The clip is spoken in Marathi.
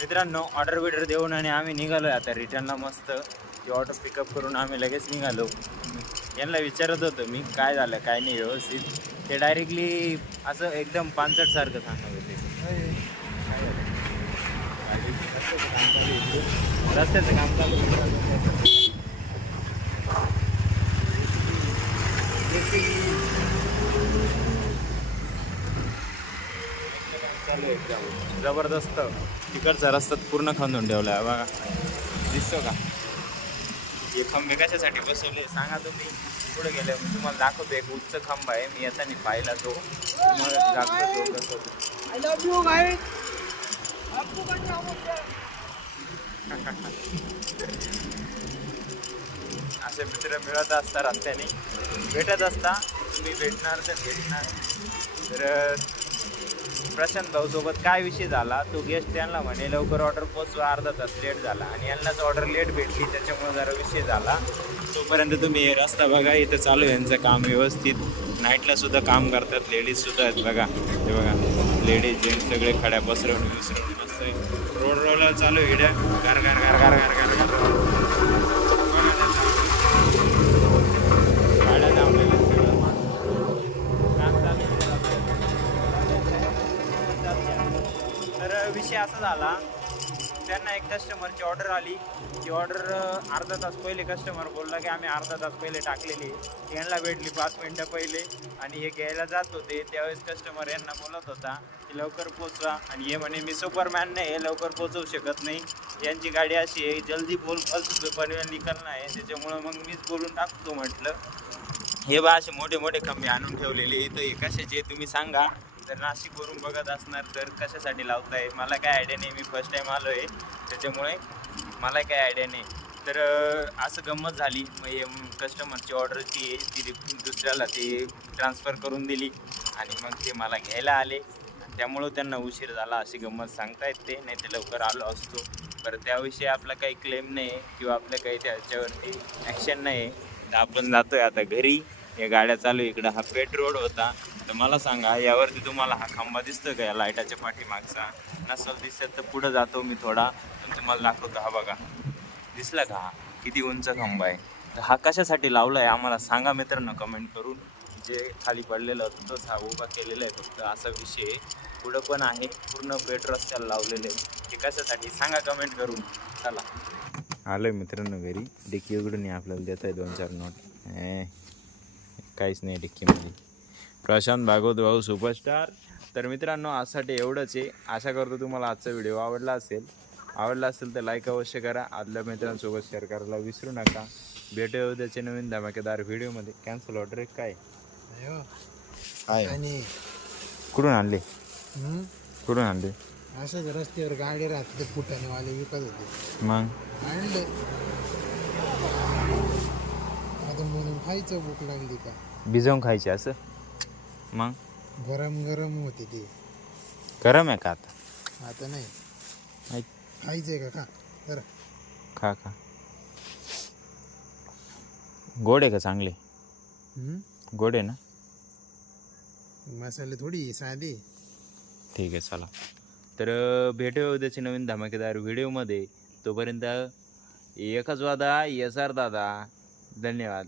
मित्रांनो ऑर्डर बिर्डर देऊन आणि आम्ही निघालो आता रिटर्नला मस्त ती ऑर्डर पिकअप करून आम्ही लगेच निघालो. यांना विचारत होतो मी काय झालं काय नाही व्यवस्थित. ते डायरेक्टली असं एकदम पानसट सारखं सांगत होते. रस्त्याचं काम चालू चालू एकदम जबरदस्त. तिकडचा रस्ता पूर्ण खांदून ठेवला आहे बघा, दिसतो का? हे खंबे कशासाठी बसवले सांगा तुम्ही. पुढे गेले मी तुम्हाला दाखवतो. एक उच्च खांब आहे, मी येताना पाहिला तो. तुम्हाला दाखवतो कसं. I love you guys. असे मित्र मिळत असतात रस्त्याने, भेटत असता. तुम्ही भेटणार तर भेटणार. तर प्रशांत भाऊसोबत काय विषय झाला, तो गेस्ट त्यांना म्हणे लवकर ऑर्डर पोचवा, अर्धा तास लेट झाला आणि यांनाच ऑर्डर लेट भेटली, त्याच्यामुळे जरा विषय झाला. तोपर्यंत तुम्ही हे रस्ता बघा, इथं चालू आहे यांचं काम व्यवस्थित. नाईटला सुद्धा काम करतात, लेडीज सुद्धा आहेत बघा. हे बघा लेडीज जेंट्स सगळे खड्या पसरवून विसरून मस्त रोड रोलर चालू आहे. इड्या गार गार गार गार गार गार गार गाड्या थांबलेल्या सगळं काम चालू आहे. तर विषय असा झाला, त्यांना एक कस्टमरची ऑर्डर आली. ती ऑर्डर अर्धा तास पहिले कस्टमर बोलला की आम्ही अर्धा तास पहिले टाकलेली. यांना भेटली 5 मिनटं पहिले आणि हे घ्यायला जात होते. त्यावेळेस कस्टमर यांना बोलत होता की लवकर पोचवा, आणि हे म्हणे मी सुपरमॅन नाही, हे लवकर पोचवू शकत नाही. यांची गाडी अशी आहे, जल्दी बोल पण निकलणं आहे, त्याच्यामुळं मग मीच बोलून टाकतो म्हटलं. हे बा असे मोठे मोठे खंबे आणून ठेवलेले इथं. हे कशाचे तुम्ही सांगा. जर नाशिकवरून बघत असणार तर कशासाठी लावताय मला काय आयडिया नाही. मी फर्स्ट टाईम आलो आहे, त्याच्यामुळे मला काय आयडिया नाही. तर असं गंमत झाली. मग कस्टमरची ऑर्डर ती दुसऱ्याला ती ट्रान्सफर करून दिली आणि मग ते मला घ्यायला आले. त्यामुळं त्यांना उशीर झाला अशी गंमत सांगतायत ते, नाही ते लवकर आलो असतो. बरं त्याविषयी आपला काही क्लेम नाही आहे किंवा आपलं काही त्याच्यावरती ॲक्शन नाही आहे. तर आपण जातो आहे आता घरी. या गाड्या चालू इकडं. हा पेट रोड होता. तर मला सांगा यावरती तुम्हाला हा खांबा दिसतो का या लाईटाच्या पाठीमागचा? नसल दिसत तर पुढं जातो मी थोडा, पण तुम्हाला दाखवतो. हा बघा दिसला का, हा किती उंच खांबा आहे. तर हा कशासाठी लावला आहे आम्हाला सांगा मित्रांनो कमेंट करून. जे खाली पडलेलं होतं तोच हा उभा केलेला आहे फक्त, असा विषय. पुढं पण आहे, पूर्ण पेट रस्त्याला लावलेलं आहे. ते कशासाठी सांगा कमेंट करून. चला आलो आहे मित्रांनो घरी. डिक्की उघडून आपल्याला देत आहे 2-4 नोट. काहीच नाही डिक्कीमध्ये. प्रशांत भागवत भाऊ सुपरस्टार. तर मित्रांनो आजसाठी एवढंच आहे. आशा करतो तुम्हाला आजचा व्हिडिओ आवडला असेल तर लाईक अवश्य करा. आदल्या मित्रांसोबत शेअर करायला विसरू नका. भेटूया उद्याच्या नवीन धमाकेदार व्हिडिओमध्ये. कॅन्सल ऑर्डर आहे काय आणि कुठून आणले? कुठून आणले? असंच रस्त्यावर गाडी राहते, फुटाणेवाले विकत होते, मग आणलं. आता म्हणून खायचं, भूक लागली का भिजवून खायचे असं. मग गरम गरम होते ते. गरम आहे का आता? आता नाही खायचंय का? खा जरा खा खा. गोड आहे का चांगले? गोड आहे ना? मसाले थोडी साधे. ठीक आहे चला. तर भेटूया उद्याची नवीन धमाकेदार व्हिडिओमध्ये. तोपर्यंत एकच वादा, येसार दादा. धन्यवाद.